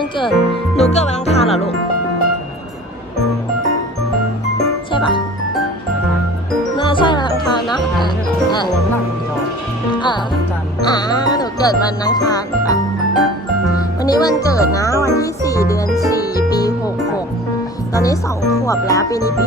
ันเกิด หนูเกิดวันอังคารเหรอลูก ใช่ปะน่าใช่วันอังคารนะอ่าอ่าอ่หนูเกิดวันอังคารปะวันนี้วันเกิดนะ วันที่สี่เดือนสี่ปีหกหกตอนนี้สองขวบแล้วปีนี้ปี